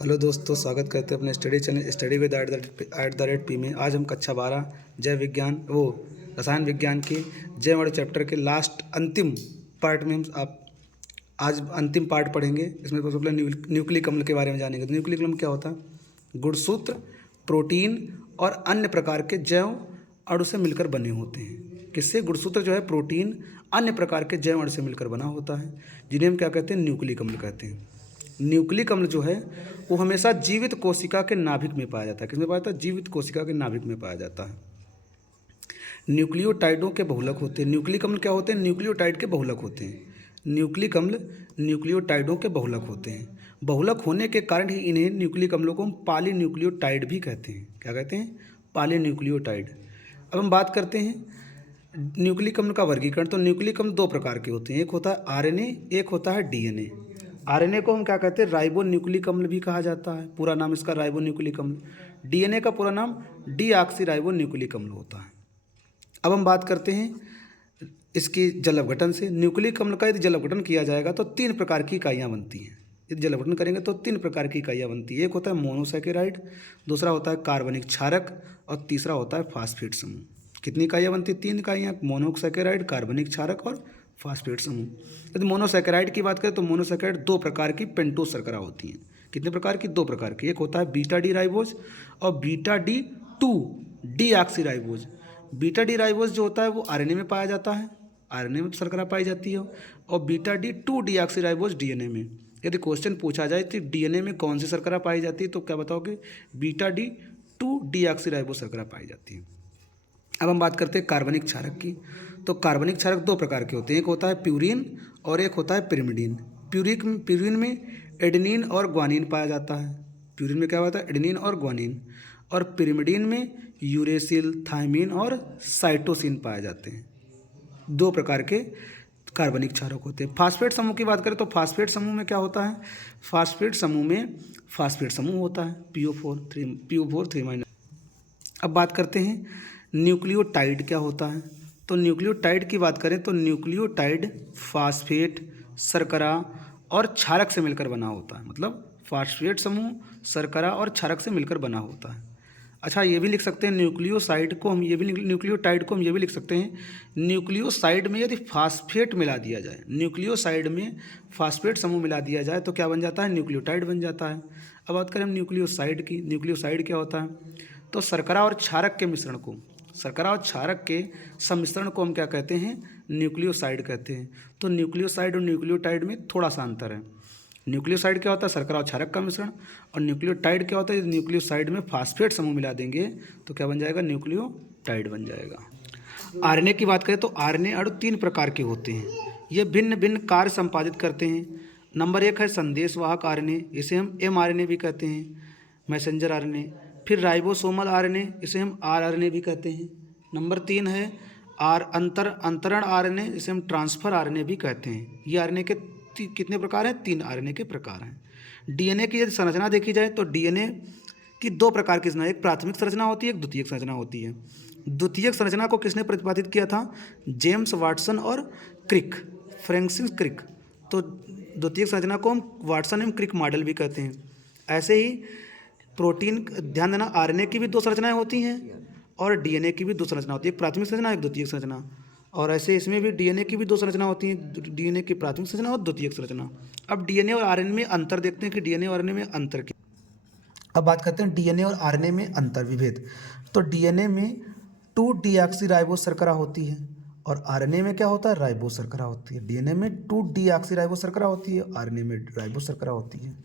Hello दोस्तों, स्वागत करते हैं अपने स्टडी चैनल स्टडी विद @pी में। आज हम कक्षा 12 जैव विज्ञान रसायन विज्ञान की जैव अणु चैप्टर के लास्ट अंतिम पार्ट में हम आप आज अंतिम पार्ट पढ़ेंगे। इसमें सबसे पहले न्यूक्लिक अम्ल के बारे में जानेंगे। तो न्यूक्लिक अम्ल क्या होता है? गुणसूत्र, प्रोटीन और अन्य प्रकार के जैव अणु से मिलकर बने होते हैं। किससे? गुणसूत्र जो है प्रोटीन अन्य प्रकार के जैव अणु से मिलकर बना होता है, जिन्हें हम क्या कहते हैं? न्यूक्लिक अम्ल कहते हैं। न्यूक्लिक अम्ल जो है वो हमेशा जीवित कोशिका के नाभिक में पाया जाता है। किसमें पाया जाता है? जीवित कोशिका के नाभिक में पाया जाता है। न्यूक्लियोटाइडों के बहुलक होते हैं। न्यूक्लिक अम्ल क्या होते हैं? न्यूक्लियोटाइड के बहुलक होते हैं। न्यूक्लिक अम्ल न्यूक्लियोटाइडों के बहुलक होते हैं। बहुलक होने के कारण ही इन्हें न्यूक्लिक अम्लों को हम पॉलीन्यूक्लियोटाइड भी कहते हैं। क्या कहते हैं? पॉलीन्यूक्लियोटाइड। अब हम बात करते हैं न्यूक्लिक अम्ल का वर्गीकरण। तो न्यूक्लिक अम्ल दो प्रकार के होते हैं, एक होता है आरएनए, एक होता है डीएनए। आरएनए को हम क्या कहते हैं? राइबो न्यूक्लिक अम्ल भी कहा जाता है, पूरा नाम इसका राइबो न्यूक्लिक अम्ल। डीएनए का पूरा नाम डीऑक्सी राइबो न्यूक्लिक अम्ल होता है। अब हम बात करते हैं इसकी जल अपघटन से। न्यूक्लिक अम्ल का यदि जल अपघटन किया जाएगा तो 3 प्रकार की इकाइयाँ बनती हैं। यदि जल अपघटन करेंगे तो 3 प्रकार की इकाइयाँ बनती है। एक होता है मोनोसैकेराइड, दूसरा होता है कार्बनिक क्षारक और तीसरा होता है फास्फेट समूह। कितनी इकाइयाँ बनती हैं? 3 इकाइयाँ, मोनोसैकेराइड, कार्बनिक क्षारक और फास्फेट समूह। यदि मोनोसैकेराइड की बात करें तो मोनोसैकेराइड 2 प्रकार की पेंटोस शर्करा होती हैं। कितने प्रकार की? 2 प्रकार की। एक होता है बीटा डी राइबोज और beta D two deoxy ribose. Beta D ribose जो होता है वो आरएनए में पाया जाता है, आरएनए में शर्करा पाई जाती है। और beta D two deoxy ribose DNA में। यदि क्वेश्चन पूछा जाए तो डीएनए में कौन सी शर्करा पाई जाती है तो क्या बताओगे? Beta D two deoxy ribose शर्करा पाई जाती है। अब हम बात करते हैं कार्बनिक क्षारक की। तो कार्बनिक क्षारक 2 प्रकार के होते हैं, एक होता है प्यूरिन और एक होता है पिरिमिडीन। प्यूरिन में एडेनिन और ग्वानिन पाया जाता है। प्यूरिन में क्या होता है? एडेनिन और ग्वानिन। और पिरिमिडीन में यूरेसिल, थायमिन और साइटोसिन पाए जाते हैं। 2 प्रकार के कार्बनिक क्षारक होते हैं। फास्फेट समूह की बात करें तो फास्फेट समूह में क्या होता है? फास्फेट समूह में फास्फेट समूह होता है, PO4 3। अब बात करते हैं न्यूक्लियोटाइड क्या होता है। तो न्यूक्लियोटाइड की बात करें तो न्यूक्लियोटाइड फास्फेट, शर्करा और क्षारक से मिलकर बना होता है। मतलब फास्फेट समूह, शर्करा और क्षारक से मिलकर बना होता है। अच्छा, ये भी लिख सकते हैं न्यूक्लियोटाइड को हम ये भी लिख सकते हैं। न्यूक्लियोसाइड में यदि फास्फेट मिला दिया जाए, न्यूक्लियोसाइड में फास्फेट समूह मिला दिया जाए तो क्या बन जाता है? न्यूक्लियोटाइड बन जाता है। अब बात करें हम न्यूक्लियोसाइड की। न्यूक्लियोसाइड क्या होता है? तो शर्करा और क्षारक के मिश्रण को, शर्करा और क्षारक के सम्मिश्रण को हम क्या कहते हैं? न्यूक्लियोसाइड कहते हैं। तो न्यूक्लियोसाइड और न्यूक्लियोटाइड में थोड़ा सा अंतर है। न्यूक्लियोसाइड क्या होता है? शर्करा और क्षारक का मिश्रण। और न्यूक्लियोटाइड क्या होता है? न्यूक्लियोसाइड में फास्फेट समूह मिला देंगे तो क्या बन जाएगा? न्यूक्लियोटाइड बन जाएगा। आरएनए की बात करें तो आरएनए अणु 3 प्रकार के होते हैं। ये भिन्न भिन्न कार्य संपादित करते हैं। नंबर 1 है संदेशवाहक आरएनए, इसे हम mRNA भी कहते हैं, मैसेंजर आरएनए। फिर राइबोसोमल आरएनए, इसे हम rRNA भी कहते हैं। नंबर 3 है अंतरण आरएनए, इसे हम ट्रांसफर आरएनए भी कहते हैं। ये आरएनए के कितने प्रकार हैं? 3 आरएनए के प्रकार हैं। डीएनए की यदि संरचना देखी जाए तो डीएनए की 2 प्रकार की संरचना, एक प्राथमिक संरचना होती है, एक द्वितीयक संरचना होती है। द्वितीयक संरचना को किसने प्रतिपादित किया था? जेम्स वाटसन और क्रिक, फ्रैंसिस क्रिक। तो द्वितीयक संरचना को हम वाटसन एवं क्रिक मॉडल भी कहते हैं। ऐसे ही प्रोटीन, ध्यान देना, आरएनए की भी 2 संरचनाएं होती हैं और डीएनए की भी 2 संरचना होती है, एक प्राथमिक संरचना, एक द्वितीयक संरचना। और ऐसे इसमें भी डीएनए की भी 2 संरचना होती हैं, डीएनए की प्राथमिक संरचना और द्वितीयक संरचना। अब डीएनए और आरएनए में अंतर देखते हैं कि डीएनए और आरएनए में अंतर क्या। अब बात करते हैं डीएनए और आरएनए में अंतर विभेद। तो डीएनए में 2 डीऑक्सी राइबोज शर्करा होती है और आरएनए में क्या होता है? राइबोज शर्करा होती है। डीएनए में 2 डीऑक्सी राइबोज शर्करा होती है, आरएनए में राइबोज शर्करा होती है।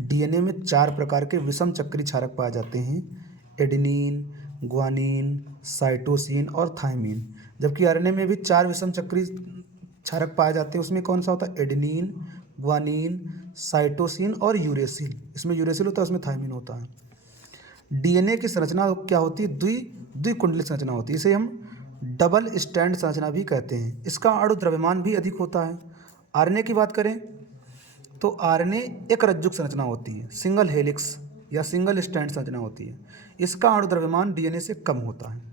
डीएनए में 4 प्रकार के विषम चक्री क्षारक पाए जाते हैं, एडेनिन, ग्वानिन, साइटोसिन और थायमिन। जबकि आरएनए में भी 4 विषम चक्री क्षारक पाए जाते हैं। उसमें कौन सा होता है? एडेनिन, ग्वानिन, साइटोसिन और यूरेसिल। इसमें यूरेसिल होता है, उसमें थायमिन होता है। डीएनए की संरचना क्या होती है? द्विकुंडलित संरचना होती है, इसे हम डबल स्टैंड संरचना भी कहते हैं। इसका अणु द्रव्यमान भी अधिक होता है। आरएनए की बात करें तो आरएनए एक रज्जुक संरचना होती है, सिंगल हेलिक्स या सिंगल स्टैंड संरचना होती है। इसका अणु द्रव्यमान डीएनए से कम होता है।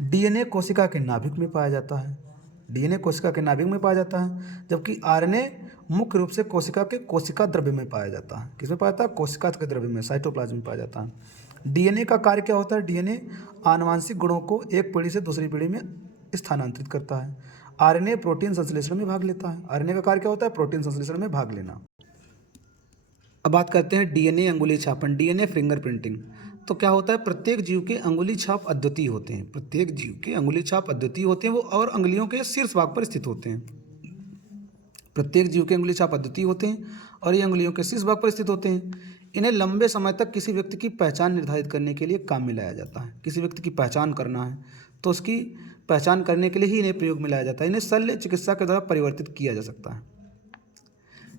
डीएनए कोशिका के नाभिक में पाया जाता है, डीएनए कोशिका के नाभिक में पाया जाता है, जबकि आरएनए मुख्य रूप से कोशिका के कोशिका द्रव्य में पाया जाता है। किसमें पाया जाता है? कोशिका के द्रव्य में, साइटोप्लाज्म में पाया जाता है। डीएनए का कार्य क्या होता है? डीएनए आनुवांशिक गुणों को एक पीढ़ी से दूसरी पीढ़ी में स्थानांतरित करता है। आरएनए प्रोटीन संश्लेषण में भाग लेता है। आरएनए का कार्य क्या होता है? प्रोटीन संश्लेषण में भाग लेना। अब बात करते हैं डीएनए अंगुली छापन, डीएनए फिंगरप्रिंटिंग। तो क्या होता है? प्रत्येक जीव के अंगुली छाप अद्वितीय होते हैं। प्रत्येक जीव के अंगुली छाप अद्वितीय होते हैं, वो और अंगुलियों के शीर्ष भाग पर स्थित होते हैं। प्रत्येक जीव के अंगुली छाप अद्वितीय होते हैं और ये अंगुलियों के शीर्ष भाग पर स्थित होते हैं। इन्हें लंबे समय तक किसी व्यक्ति की पहचान निर्धारित करने के लिए काम में लाया जाता है। किसी व्यक्ति की पहचान करना है तो उसकी पहचान करने के लिए ही इन्हें प्रयोग में लाया जाता है। इन्हें शल्य चिकित्सा के द्वारा परिवर्तित किया जा सकता है।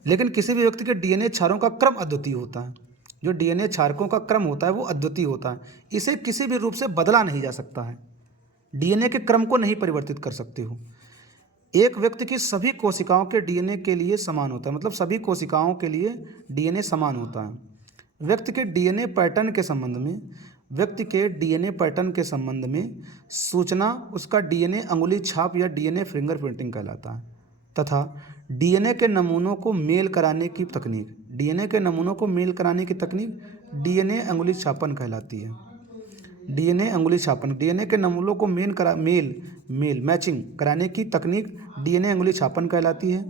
लेकिन किसी भी व्यक्ति के डीएनए क्षारों का क्रम अद्वितीय होता है। जो डीएनए क्षारकों का क्रम होता है वो अद्वितीय होता है। इसे किसी भी रूप से बदला नहीं जा सकता है। डीएनए के क्रम को नहीं परिवर्तित कर सकते हो। एक व्यक्ति की सभी कोशिकाओं के डीएनए के लिए समान होता है, मतलब सभी कोशिकाओं के लिए डीएनए समान होता है। व्यक्ति के डीएनए पैटर्न के संबंध में सूचना उसका डीएनए अंगुली छाप या डीएनए फिंगरप्रिंटिंग कहलाता है तथा डीएनए के नमूनों को मेल कराने की तकनीक डीएनए अंगुली छापन कहलाती है। डीएनए अंगुली छापन, डीएनए के नमूनों को मैचिंग कराने की तकनीक डीएनए अंगुली छापन कहलाती है।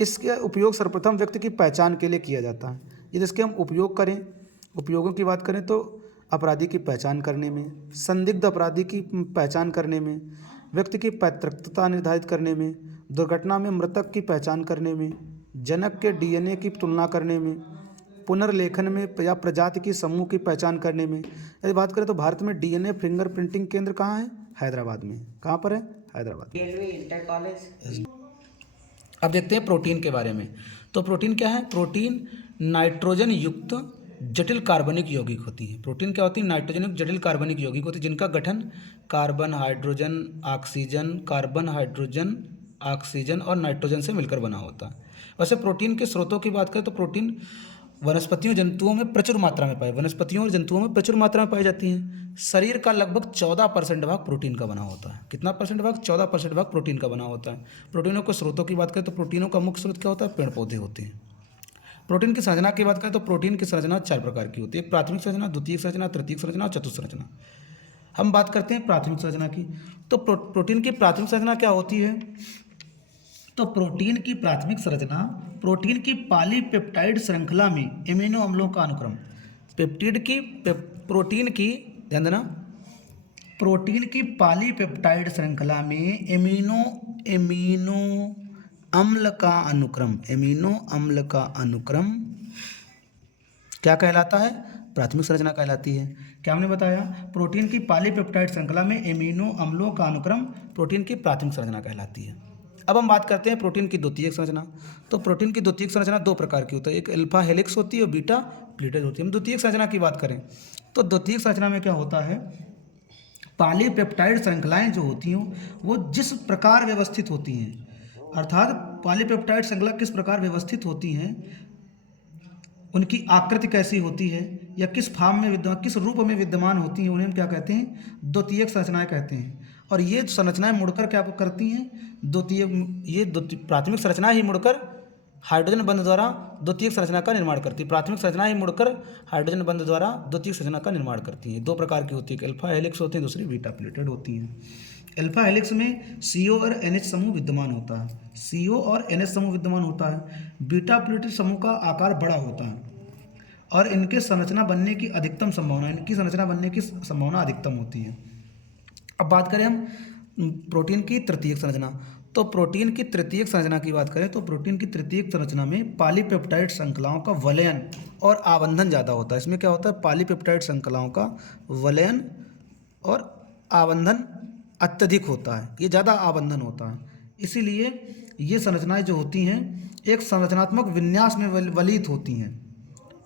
इसका उपयोग सर्वप्रथम व्यक्ति की पहचान के लिए किया जाता है। यदि इसके हम उपयोगों की बात करें तो अपराधी की पहचान करने में, संदिग्ध अपराधी की पहचान करने में, व्यक्ति की पैतृकता निर्धारित करने में, दुर्घटना में मृतक की पहचान करने में, जनक के डीएनए की तुलना करने में, पुनर्लेखन में या प्रजाति की समूह की पहचान करने में। यदि बात करें तो भारत में डीएनए फिंगरप्रिंटिंग केंद्र कहाँ है? हैदराबाद में। कहाँ पर है? हैदराबाद में। अब देखते हैं प्रोटीन के बारे में। तो प्रोटीन क्या है? प्रोटीन नाइट्रोजन युक्त जटिल कार्बनिक यौगिक होती है। प्रोटीन क्या होती है? नाइट्रोजन युक्त जटिल कार्बनिक यौगिक होती है जिनका गठन कार्बन हाइड्रोजन और नाइट्रोजन से मिलकर बना होता है। वैसे प्रोटीन के स्रोतों की बात करें तो प्रोटीन वनस्पतियों और जंतुओं में प्रचुर मात्रा में पाई जाती हैं। शरीर का लगभग 14% भाग प्रोटीन का बना होता है। कितना परसेंट भाग? 14% भाग प्रोटीन का बना होता है। प्रोटीनों के स्रोतों की बात करें तो प्रोटीनों का मुख्य स्रोत क्या होता है? पेड़ पौधे होते हैं। प्रोटीन की संरचना की बात करें तो प्रोटीन की संरचना 4 प्रकार की होती है। प्राथमिक संरचना, द्वितीयक संरचना, तृतीयक संरचना और चतुर्थ संरचना। हम बात करते हैं प्राथमिक संरचना की। तो प्रोटीन की प्राथमिक संरचना क्या होती है? तो प्रोटीन की प्राथमिक संरचना प्रोटीन की पॉलीपेप्टाइड श्रृंखला में एमिनो अम्लों का अनुक्रम। प्रोटीन की पॉलीपेप्टाइड श्रृंखला में एमिनो अम्ल का अनुक्रम क्या कहलाता है? प्राथमिक संरचना कहलाती है। क्या हमने बताया? प्रोटीन की पॉलीपेप्टाइड श्रृंखला में एमिनो अम्लों का अनुक्रम प्रोटीन की प्राथमिक संरचना कहलाती है। अब हम बात करते हैं प्रोटीन की द्वितीयक संरचना। तो प्रोटीन की द्वितीयक संरचना 2 प्रकार की होती है। एक अल्फा हेलिक्स होती है और बीटा प्लीटेड होती है। हम द्वितीयक संरचना की बात करें तो द्वितीयक संरचना में क्या होता है? पॉलीपेप्टाइड श्रृंखलाएं जो होती हैं वो जिस प्रकार व्यवस्थित होती हैं, अर्थात पॉलीपेप्टाइड श्रृंखला किस प्रकार व्यवस्थित होती हैं, उनकी आकृति कैसी होती है या किस रूप में विद्यमान होती हैं, उन्हें हम क्या कहते हैं? द्वितीयक संरचनाएं कहते हैं। और ये संरचनाएं मुड़कर क्या करती हैं? प्राथमिक संरचना ही मुड़कर हाइड्रोजन बंध द्वारा द्वितीयक संरचना का निर्माण करती है। प्राथमिक संरचना ही मुड़कर हाइड्रोजन बंध द्वारा द्वितीयक संरचना का निर्माण करती है। 2 प्रकार की होती है, एक अल्फा हेलिक्स होती है, दूसरी बीटा प्लेटेड होती है। अल्फा हेलिक्स में CO और NH समूह विद्यमान होता है। CO और NH समूह विद्यमान होता है। बीटा प्लेटेड समूह का आकार बड़ा होता है और इनकी संरचना बनने की संभावना अधिकतम होती है। अब बात करें हम प्रोटीन की तृतीयक संरचना। तो प्रोटीन की तृतीयक संरचना की बात करें तो प्रोटीन की तृतीयक संरचना में पॉलीपेप्टाइड श्रृंखलाओं का वलयन और आबंधन ज़्यादा होता है। इसमें क्या होता है? पॉलीपेप्टाइड श्रृंखलाओं का वलयन और आबंधन अत्यधिक होता है, ये ज़्यादा आबंधन होता है। इसीलिए ये संरचनाएं जो होती हैं एक संरचनात्मक विन्यास में वलित होती हैं।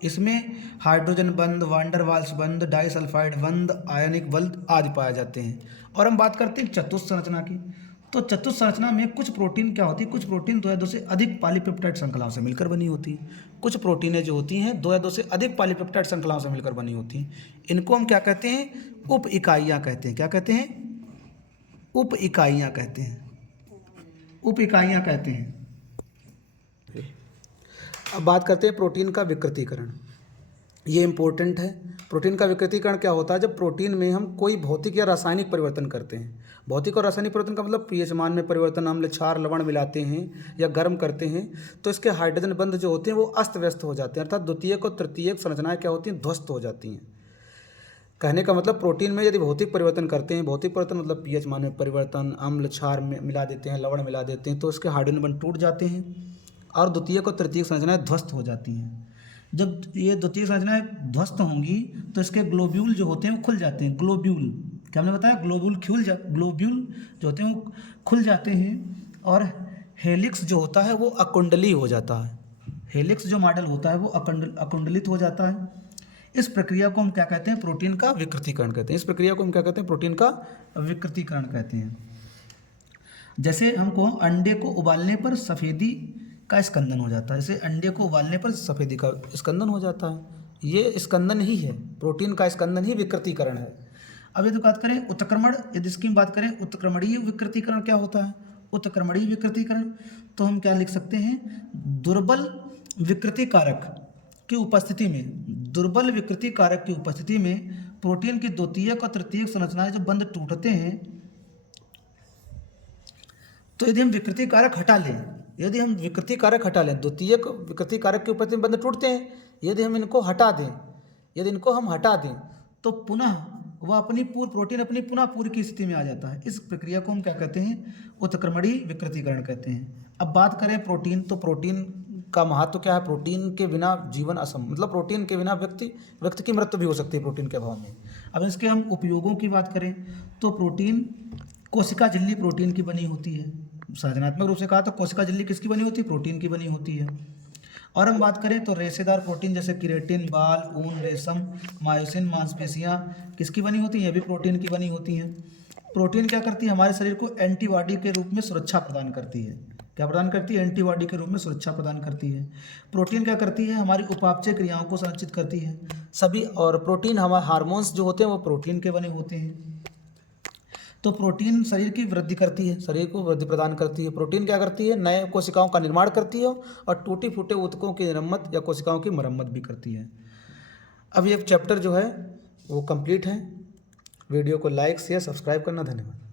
इसमें हाइड्रोजन बंध, वांडर वाल्स बंध, डाइसल्फाइड बंध, आयनिक बंध आदि पाए जाते हैं। और हम बात करते हैं चतुर्थ संरचना की। तो चतुर्थ संरचना में कुछ प्रोटीन क्या होती है? कुछ प्रोटीन 2 या 2 से अधिक पॉलीपेप्टाइड श्रृंखलाओं से मिलकर बनी होती है। कुछ प्रोटीनें जो होती हैं 2 या 2 से अधिक पॉलीपेप्टाइड श्रृंखलाओं से मिलकर बनी होती हैं। इनको हम क्या कहते हैं? उप इकाइयाँ कहते हैं। क्या कहते हैं? उप इकाइयाँ कहते हैं। अब बात करते हैं प्रोटीन का विकृतीकरण। ये इम्पोर्टेंट है। प्रोटीन का विकृतीकरण क्या होता है? जब प्रोटीन में हम कोई भौतिक या रासायनिक परिवर्तन करते हैं। भौतिक और रासायनिक परिवर्तन का मतलब पीएच मान में परिवर्तन, अम्ल क्षार लवण मिलाते हैं या गर्म करते हैं, तो इसके हाइड्रोजन बंध जो होते हैं वो अस्त व्यस्त हो जाते हैं, अर्थात द्वितीयक और तृतीयक संरचनाएं क्या होती हैं? ध्वस्त हो जाती हैं। कहने का मतलब प्रोटीन में यदि भौतिक परिवर्तन करते हैं, भौतिक परिवर्तन मतलब पीएच मान में परिवर्तन, अम्ल क्षार में मिला देते हैं, लवण मिला देते हैं, तो उसके हाइड्रोजन बंध टूट जाते हैं और द्वितीयक और तृतीयक संरचनाएं ध्वस्त हो जाती हैं। जब ये द्वितीय संरचनाएं ध्वस्त होंगी तो इसके ग्लोब्यूल जो होते हैं वो खुल जाते हैं। ग्लोब्यूल क्या हमने बताया? ग्लोब्यूल जो होते हैं वो खुल जाते हैं और हेलिक्स जो होता है वो अकुंडली हो जाता है। हेलिक्स जो मॉडल होता है वो अकुंडलित हो जाता है। इस प्रक्रिया को हम क्या कहते हैं? प्रोटीन का विकृतीकरण कहते हैं। इस प्रक्रिया को हम क्या कहते हैं? प्रोटीन का विकृतीकरण कहते हैं। जैसे हमको अंडे को उबालने पर सफ़ेदी का स्कंदन हो जाता है। जैसे अंडे को उबालने पर सफ़ेदी का स्कंदन हो जाता है, ये स्कंदन ही है, प्रोटीन का स्कंदन ही विकृतीकरण है। अब यदि बात करें उत्क्रमण, यदि इसकी बात करें उत्क्रमणीय विकृतीकरण क्या होता है? उत्क्रमणीय विकृतीकरण तो हम क्या लिख सकते हैं? दुर्बल विकृति कारक की उपस्थिति में, दुर्बल विकृति कारक की उपस्थिति में प्रोटीन की द्वितीयक और तृतीयक संरचनाएं जब बंध टूटते हैं, तो यदि हम विकृति कारक हटा लें, यदि हम विकृति कारक हटा लें, द्वितीयक विकृति कारक के उपस्थिति में बंध टूटते हैं, यदि हम इनको हटा दें, यदि इनको हम हटा दें तो पुनः वह प्रोटीन अपनी पुनः पूर्व की स्थिति में आ जाता है। इस प्रक्रिया को हम क्या कहते हैं? उत्क्रमणीय विकृतीकरण कहते हैं। अब बात करें प्रोटीन, तो प्रोटीन का महत्व क्या है? प्रोटीन के बिना जीवन असंभव, मतलब प्रोटीन के बिना व्यक्ति की मृत्यु भी हो सकती है प्रोटीन के अभाव में। अब इसके हम उपयोगों की बात करें तो प्रोटीन, कोशिका झिल्ली प्रोटीन की बनी होती है। संरचनात्मक रूप से कहा तो कोशिका झिल्ली किसकी बनी होती है? प्रोटीन की बनी होती है। और हम बात करें तो रेशेदार प्रोटीन जैसे केराटिन, बाल, ऊन, रेशम, मायोसिन, मांसपेशियां किसकी बनी होती हैं? ये भी प्रोटीन की बनी होती हैं। प्रोटीन क्या करती है? हमारे शरीर को एंटीबॉडी के रूप में सुरक्षा प्रदान करती है। क्या प्रदान करती है? एंटीबॉडी के रूप में सुरक्षा प्रदान करती है। प्रोटीन क्या करती है? हमारी उपापचय क्रियाओं को संरक्षित करती है सभी। और प्रोटीन, हमारे हार्मोन्स जो होते हैं वो प्रोटीन के बने होते हैं। तो प्रोटीन शरीर की वृद्धि करती है, शरीर को वृद्धि प्रदान करती है। प्रोटीन क्या करती है? नए कोशिकाओं का निर्माण करती है और टूटी फूटे ऊतकों की मरम्मत या कोशिकाओं की मरम्मत भी करती है। अब ये चैप्टर जो है वो कंप्लीट है। वीडियो को लाइक, शेयर, सब्सक्राइब करना। धन्यवाद।